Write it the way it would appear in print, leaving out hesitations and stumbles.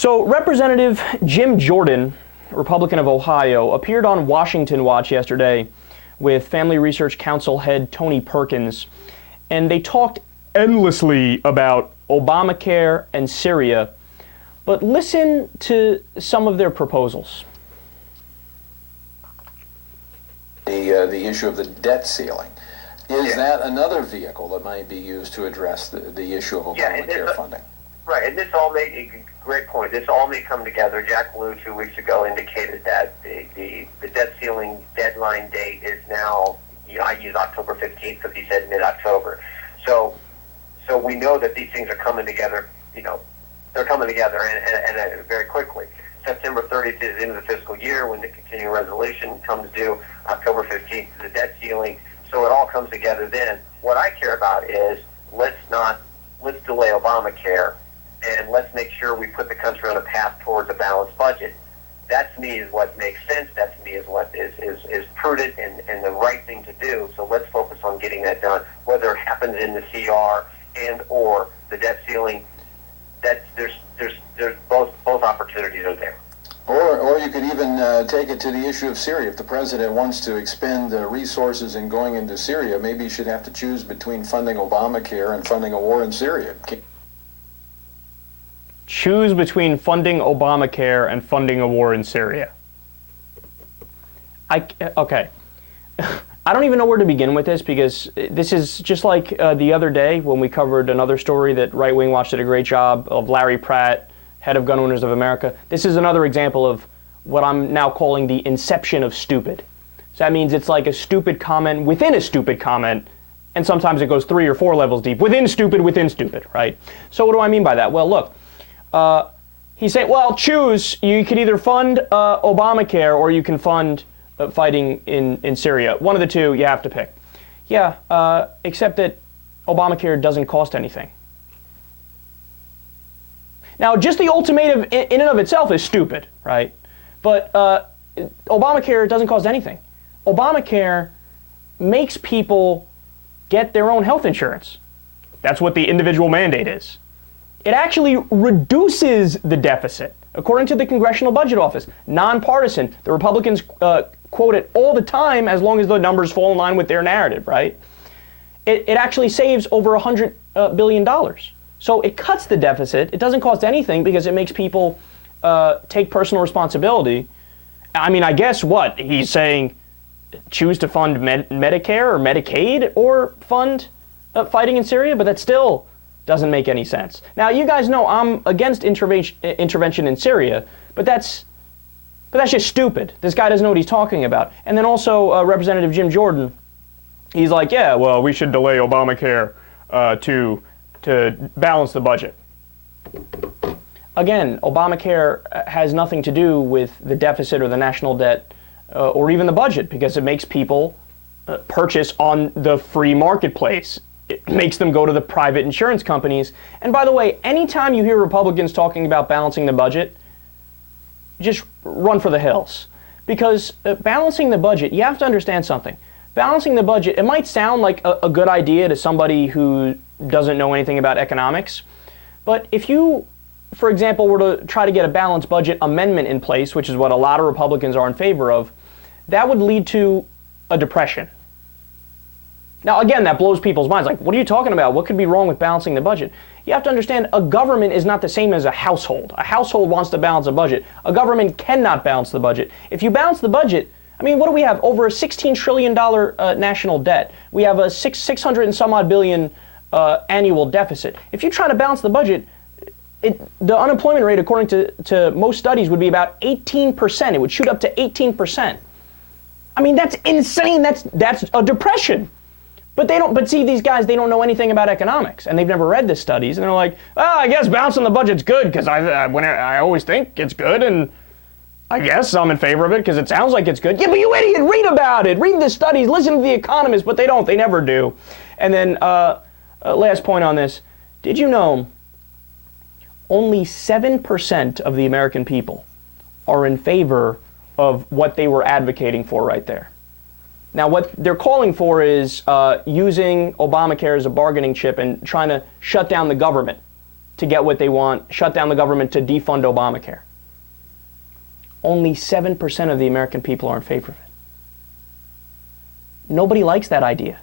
So Representative Jim Jordan, Republican of Ohio, appeared on Washington Watch yesterday with Family Research Council head Tony Perkins, and they talked endlessly about Obamacare and Syria. But listen to some of their proposals. The issue of the debt ceiling. Is that another vehicle that might be used to address the issue of Obamacare funding? Right, and this all may, a great point, this all may come together. Jack Lew 2 weeks ago indicated that the debt ceiling deadline date is now, I use October 15th because he said mid-October. So we know that these things are coming together, they're coming together and very quickly. September 30th is the end of the fiscal year when the continuing resolution comes due. October 15th is the debt ceiling. So it all comes together then. What I care about is let's delay Obamacare and let's make sure we put the country on a path towards a balanced budget. That to me is what makes sense. That to me is what is prudent and the right thing to do. So let's focus on getting that done. Whether it happens in the CR and or the debt ceiling, there's both opportunities are there. Or you could even take it to the issue of Syria. If the president wants to expend resources in going into Syria, maybe he should have to choose between funding Obamacare and funding a war in Syria. Choose between funding Obamacare and funding a war in Syria. Okay. I don't even know where to begin with this, because this is just like the other day when we covered another story that Right Wing Watch did a great job of, Larry Pratt, head of Gun Owners of America. This is another example of what I'm now calling the inception of stupid. So that means it's like a stupid comment within a stupid comment, and sometimes it goes 3 or 4 levels deep. Within stupid, right? So what do I mean by that? Well, look, he's saying, well, choose. You could either fund Obamacare or you can fund fighting in Syria. One of the two, you have to pick. Yeah, except that Obamacare doesn't cost anything. Now, just the ultimatum in and of itself is stupid, right? But Obamacare doesn't cost anything. Obamacare makes people get their own health insurance. That's what the individual mandate is. It actually reduces the deficit, according to the Congressional Budget Office. Nonpartisan. The Republicans quote it all the time as long as the numbers fall in line with their narrative, right? It actually saves over $100 billion. So it cuts the deficit. It doesn't cost anything because it makes people take personal responsibility. I mean, I guess what? He's saying choose to fund Medicare or Medicaid or fund fighting in Syria, but that still doesn't make any sense. Now, you guys know I'm against intervention in Syria, but that's just stupid. This guy doesn't know what he's talking about. And then also Representative Jim Jordan, he's like, yeah, well, we should delay Obamacare to balance the budget. Again, Obamacare has nothing to do with the deficit or the national debt or even the budget, because it makes people purchase on the free marketplace. It makes them go to the private insurance companies. And by the way, anytime you hear Republicans talking about balancing the budget, just run for the hills. Because balancing the budget, you have to understand something. Balancing the budget, it might sound like a good idea to somebody who doesn't know anything about economics. But if you, for example, were to try to get a balanced budget amendment in place, which is what a lot of Republicans are in favor of, that would lead to a depression. Now, again, that blows people's minds. Like, what are you talking about? What could be wrong with balancing the budget? You have to understand, a government is not the same as a household. A household wants to balance a budget. A government cannot balance the budget. If you balance the budget, I mean, what do we have? Over a $16 trillion national debt. We have a 600 and some odd billion annual deficit. If you try to balance the budget, the unemployment rate, according to most studies, would be about 18%. It would shoot up to 18%. I mean, that's insane. That's a depression. But they don't. But see, these guys, they don't know anything about economics, and they've never read the studies. And they're like, "Oh, I guess balancing the budget's good because I always think it's good, and I guess I'm in favor of it because it sounds like it's good." Yeah, but you idiot, read about it. Read the studies. Listen to the economists, but they don't. They never do. And then last point on this: did you know only 7% of the American people are in favor of what they were advocating for right there? Now, what they're calling for is using Obamacare as a bargaining chip and trying to shut down the government to get what they want, shut down the government to defund Obamacare. Only 7% of the American people are in favor of it. Nobody likes that idea.